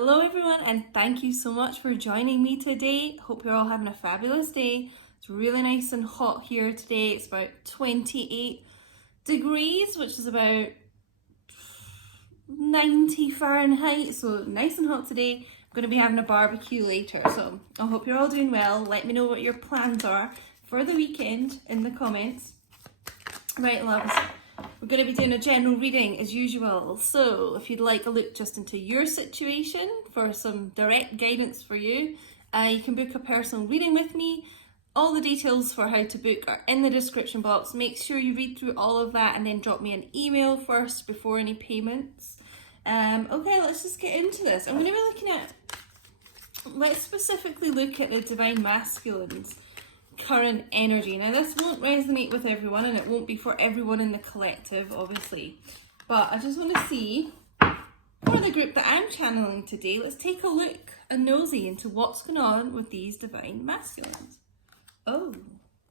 Hello everyone, and thank you so much for joining me today. Hope you're all having a fabulous day. It's really nice and hot here today. It's about 28 degrees, which is about 90 Fahrenheit, so nice and hot today. I'm going to be having a barbecue later, so I hope you're all doing well. Let me know what your plans are for the weekend in the comments. Right, loves. We're going to be doing a general reading as usual, so if you'd like a look just into your situation for some direct guidance for you, you can book a personal reading with me. All the details for how to book are in the description box. Make sure you read through all of that and then drop me an email first before any payments. Okay, let's just get into this. I'm going to be looking at, let's specifically look at the Divine Masculine's current energy. Now this won't resonate with everyone and it won't be for everyone in the collective, obviously, but I just want to see for the group that I'm channeling today, let's take a look, a nosy into what's going on with these Divine Masculines. Oh,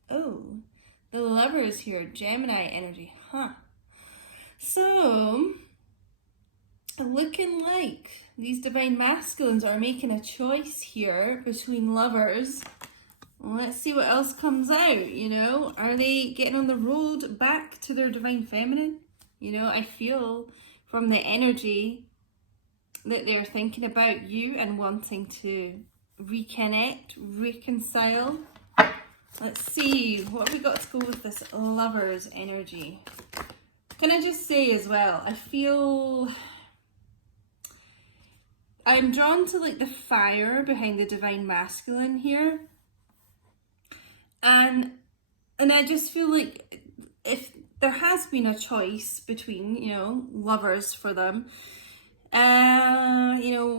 the Lovers here, Gemini energy, So looking like these Divine Masculines are making a choice here between lovers. Let's see what else comes out, you know. Are they getting on the road back to their Divine Feminine? You know, I feel from the energy that they're thinking about you and wanting to reconnect, reconcile. Let's see, what have we got to go with this Lovers energy? Can I just say as well, I feel I'm drawn to like the fire behind the Divine Masculine here. And I just feel like if there has been a choice between, you know, lovers for them, whoever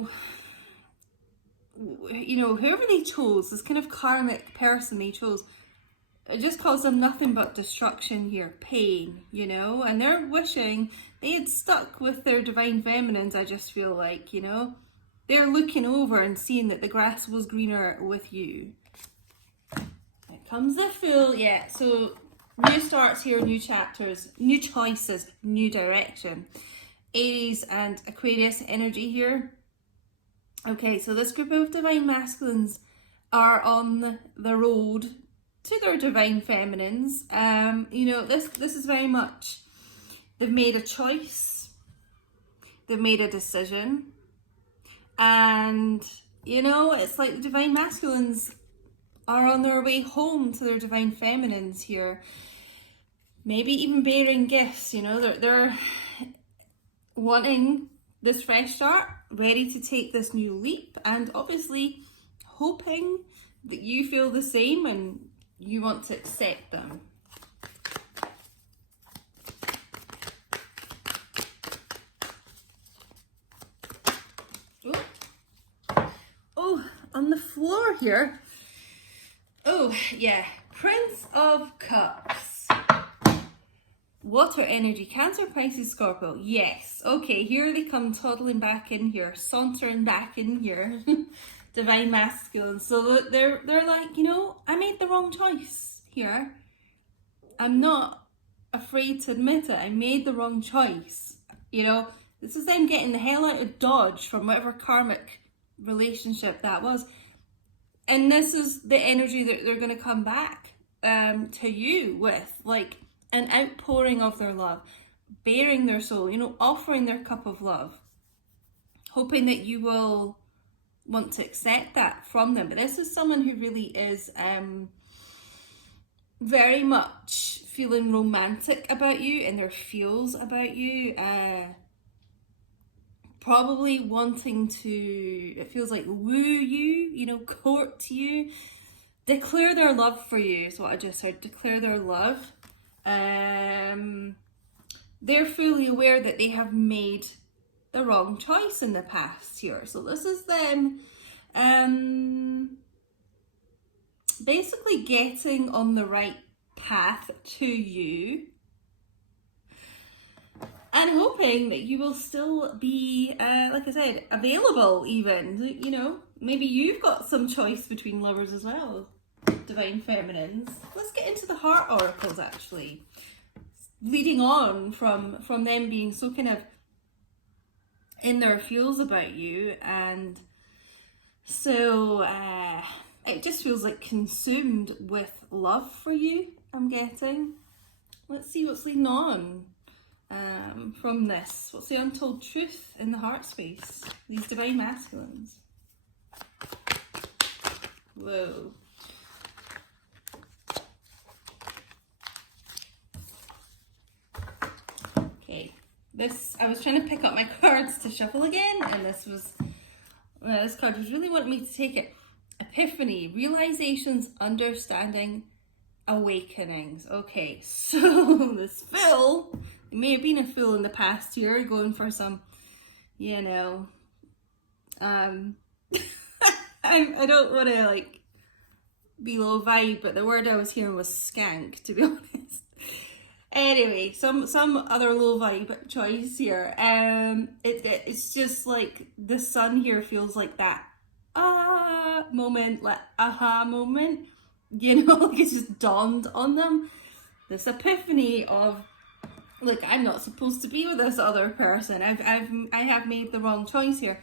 they chose, this kind of karmic person they chose, it just caused them nothing but destruction here, pain, you know, and they're wishing they had stuck with their Divine Feminines. I just feel like, you know, they're looking over and seeing that the grass was greener with you. Comes the Fool, yeah, so new starts here, new chapters, new choices, new direction. Aries and Aquarius energy here. Okay, so this group of Divine Masculines are on the road to their Divine Feminines. This is very much, they've made a choice, they've made a decision, and, you know, it's like the Divine Masculines are on their way home to their Divine Feminines here. Maybe even bearing gifts, you know, they're wanting this fresh start, ready to take this new leap, and obviously hoping that you feel the same and you want to accept them. Oh, on the floor here. Oh, yeah, Prince of Cups. Water energy, Cancer, Pisces, Scorpio. Yes, okay, here they come toddling back in here, sauntering back in here. Divine Masculine. So they're like, you know, I made the wrong choice here. I'm not afraid to admit it. I made the wrong choice. You know, this is them getting the hell out of Dodge from whatever karmic relationship that was. And this is the energy that they're going to come back to you with, like an outpouring of their love, bearing their soul, you know, offering their cup of love, hoping that you will want to accept that from them. But this is someone who really is very much feeling romantic about you and their feels about you. Probably wanting to, it feels like, woo you, you know, court you, declare their love for you is what I just heard, declare their love. They're fully aware that they have made the wrong choice in the past here. So this is them basically getting on the right path to you. And hoping that you will still be, like I said, available even. You know, maybe you've got some choice between lovers as well, Divine Feminines. Let's get into the heart oracles, actually. Leading on from them being so kind of in their feels about you, and so it just feels like consumed with love for you, I'm getting. Let's see what's leading on from this. What's the untold truth in the heart space? These divine masculines. Whoa. Okay. I was trying to pick up my cards to shuffle again, and this card was really wanting me to take it. Epiphany, realizations, understanding, awakenings. Okay, so this fool, you may have been a fool in the past year, going for some, you know, I don't want to like be low vibe, but the word I was hearing was skank, to be honest. Anyway, some other low vibe choice here. It's just like the sun here feels like that moment, like aha moment, you know, like it's just dawned on them. This epiphany of like, I'm not supposed to be with this other person. I have made the wrong choice here.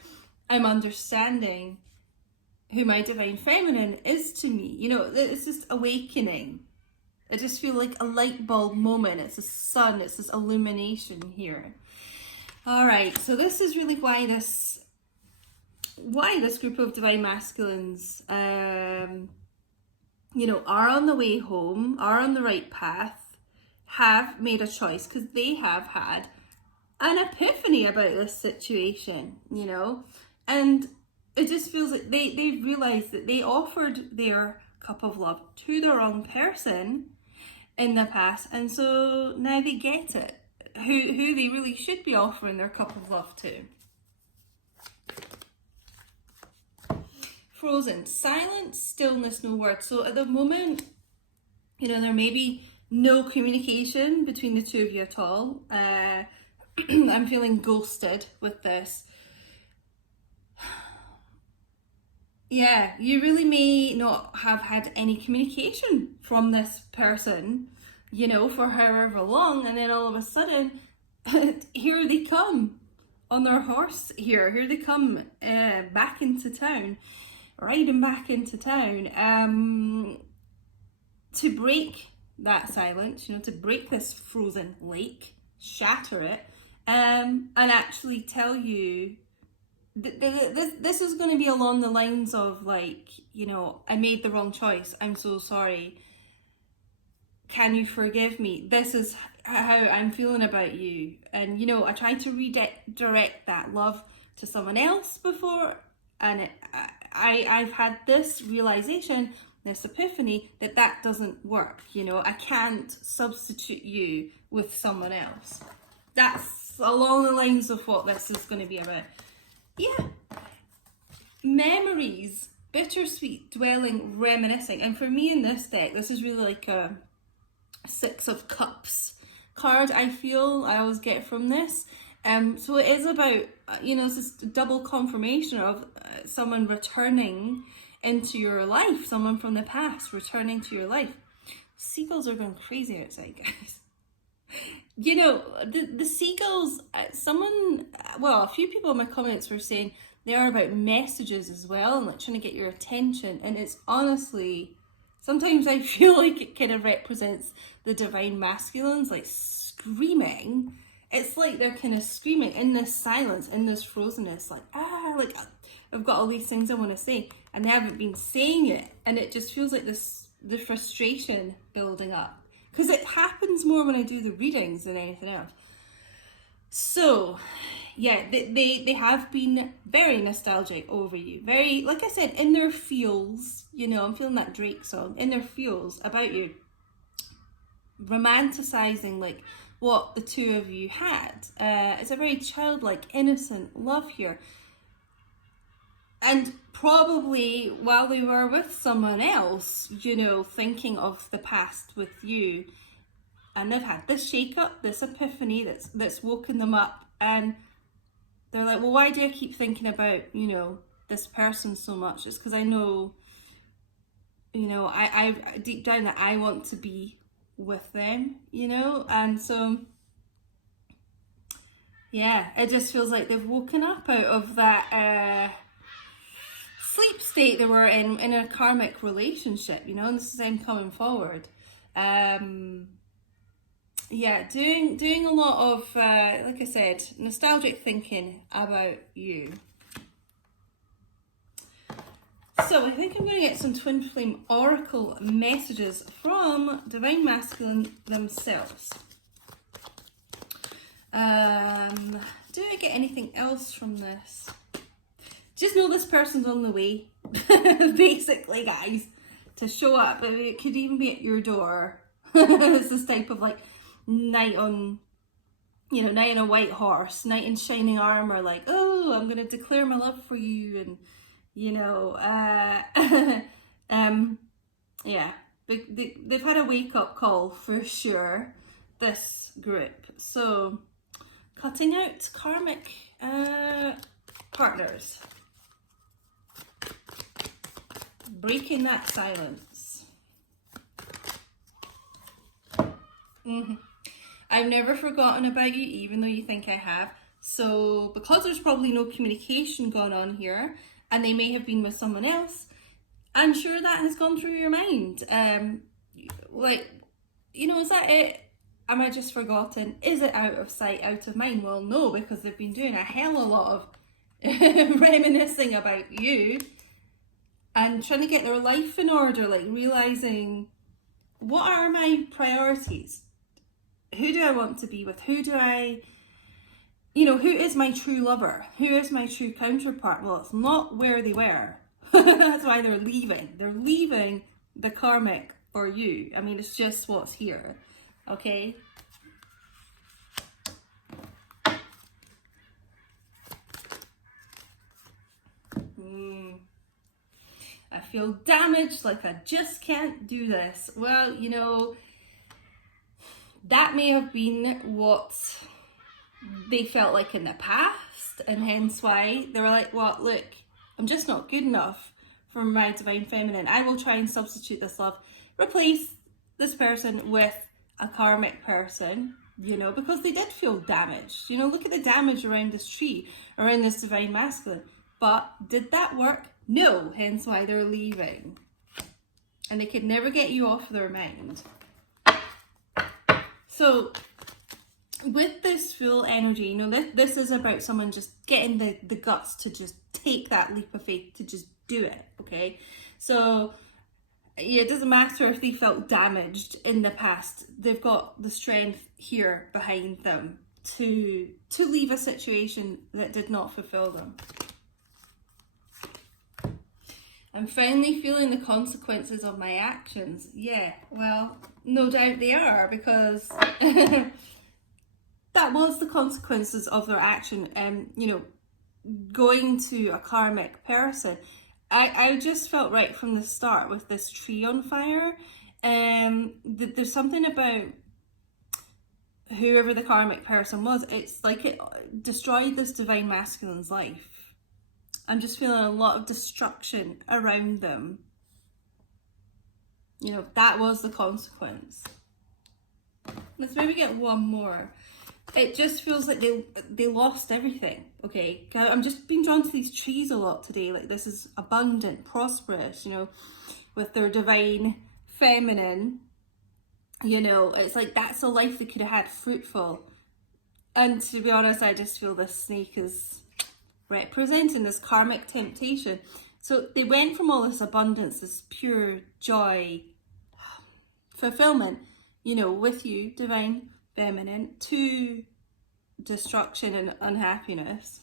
I'm understanding who my divine feminine is to me. You know, it's just awakening. I just feel like a light bulb moment. It's the sun. It's this illumination here. All right. So this is really why this group of divine masculines, you know, are on the way home, are on the right path, have made a choice because they have had an epiphany about this situation, you know, and it just feels like they've realized that they offered their cup of love to the wrong person in the past, and so now they get it, who they really should be offering their cup of love to. Frozen, silence, stillness, no words. So at the moment, you know, there may be no communication between the two of you at all. I'm feeling ghosted with this. Yeah, you really may not have had any communication from this person, you know, for however long, and then all of a sudden, here they come on their horse here. Here they come back into town, riding back into town, to break that silence, you know, to break this frozen lake, shatter it, and actually tell you this is going to be along the lines of like, you know, I made the wrong choice. I'm so sorry. Can you forgive me? This is how I'm feeling about you. And, you know, I tried to redirect that love to someone else before, and I've had this realization, this epiphany, that doesn't work. You know, I can't substitute you with someone else. That's along the lines of what this is going to be about. Yeah. Memories, bittersweet, dwelling, reminiscing. And for me in this deck, this is really like a Six of Cups card, I feel I always get from this. So it is about, you know, it's this double confirmation of someone returning into your life, someone from the past returning to your life. Seagulls are going crazy outside, guys. You know, the seagulls, a few people in my comments were saying they are about messages as well, and like trying to get your attention. And it's honestly, sometimes I feel like it kind of represents the divine masculines, like screaming. It's like they're kind of screaming in this silence, in this frozenness, like, I've got all these things I want to say, and they haven't been saying it. And it just feels like the frustration building up. Because it happens more when I do the readings than anything else. So, yeah, they have been very nostalgic over you. Very, like I said, in their feels, you know, I'm feeling that Drake song, in their feels about you. Romanticizing, like, what the two of you had. It's a very childlike, innocent love here. And probably while they were with someone else, you know, thinking of the past with you, and they've had this shake-up, this epiphany that's woken them up, and they're like, well, why do I keep thinking about, you know, this person so much? It's because I know, you know, I deep down that I want to be with them, you know. And so Yeah, it just feels like they've woken up out of that sleep state they were in a karmic relationship, you know, and this is them coming forward. Yeah, doing a lot of, like I said, nostalgic thinking about you. So I think I'm going to get some twin flame oracle messages from Divine Masculine themselves. Do I get anything else from this? Just know this person's on the way, basically, guys, to show up. It could even be at your door. It's this type of like knight on, you know, knight on a white horse, knight in shining armor, like, oh, I'm going to declare my love for you, and you know, yeah, they've had a wake-up call for sure, this group. So, cutting out karmic partners. Breaking that silence. I've never forgotten about you, even though you think I have. So, because there's probably no communication going on here, and they may have been with someone else, I'm sure that has gone through your mind. Like, you know, is that it? Am I just forgotten? Is it out of sight, out of mind? Well, no, because they've been doing a hell of a lot of reminiscing about you and trying to get their life in order, like realizing, what are my priorities? Who do I want to be with? Who do I... You know, who is my true lover? Who is my true counterpart? Well, it's not where they were. That's why they're leaving. They're leaving the karmic for you. I mean, it's just what's here. Okay? I feel damaged, like I just can't do this. Well, you know, that may have been what they felt like in the past, and hence why they were like, well, look, I'm just not good enough for my divine feminine. I will try and substitute this love, replace this person with a karmic person, you know, because they did feel damaged. You know, look at the damage around this tree, around this divine masculine. But did that work? No, hence why they're leaving. And they could never get you off their mind. So, with this full energy, you know, this is about someone just getting the guts to just take that leap of faith, to just do it, okay? So, yeah, it doesn't matter if they felt damaged in the past. They've got the strength here behind them to leave a situation that did not fulfill them. I'm finally feeling the consequences of my actions. Yeah, well, no doubt they are, because that was the consequences of their action. You know, going to a karmic person. I just felt right from the start with this tree on fire. There's something about whoever the karmic person was. It's like it destroyed this divine masculine's life. I'm just feeling a lot of destruction around them. You know, that was the consequence. Let's maybe get one more. It just feels like they lost everything, okay? I'm just being drawn to these trees a lot today. Like, this is abundant, prosperous, you know, with their divine feminine. You know, it's like that's a life they could have had, fruitful. And to be honest, I just feel this snake is representing this karmic temptation. So they went from all this abundance, this pure joy, fulfillment, you know, with you, divine feminine, to destruction and unhappiness.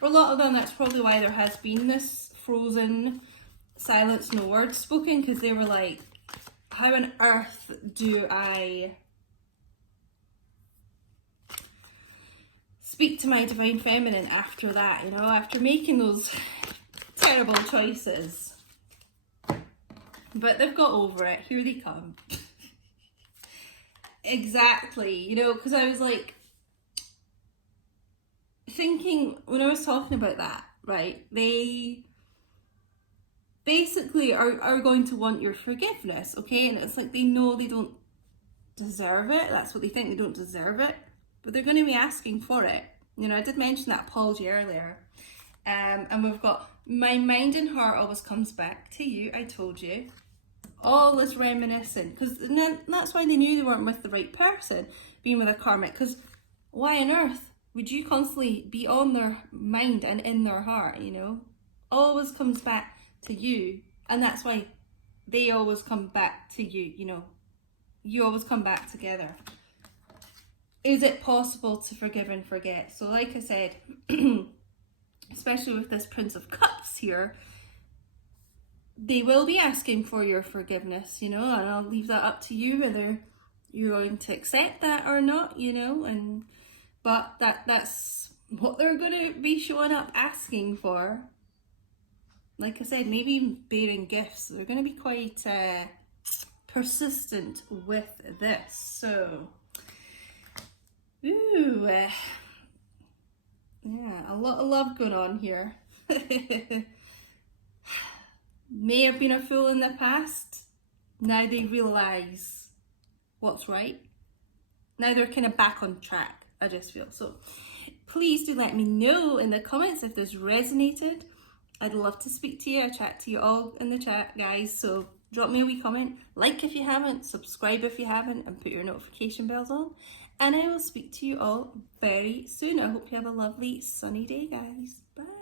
For a lot of them, that's probably why there has been this frozen silence, no words spoken, because they were like, how on earth do I speak to my divine feminine after that, you know, after making those terrible choices? But they've got over it. Here they come. Exactly, you know, because I was like thinking when I was talking about that, right, they basically are going to want your forgiveness, okay? And it's like they know they don't deserve it. That's what they think, they don't deserve it. But they're going to be asking for it. You know, I did mention that apology earlier. And we've got, my mind and heart always comes back to you, I told you. All is reminiscent. Because that's why they knew they weren't with the right person, being with a karmic. Because why on earth would you constantly be on their mind and in their heart, you know? Always comes back to you. And that's why they always come back to you, you know? You always come back together. Is it possible to forgive and forget? So like I said, especially with this Prince of Cups here, they will be asking for your forgiveness, you know, and I'll leave that up to you whether you're going to accept that or not, you know, but that's what they're going to be showing up asking for. Like I said, maybe even bearing gifts. They're going to be quite persistent with this. So, yeah, a lot of love going on here. May have been a fool in the past. Now they realise what's right. Now they're kind of back on track, I just feel. So please do let me know in the comments if this resonated. I'd love to speak to you. I chat to you all in the chat, guys. So drop me a wee comment. Like if you haven't, subscribe if you haven't, and put your notification bells on. And I will speak to you all very soon. I hope you have a lovely sunny day, guys. Bye.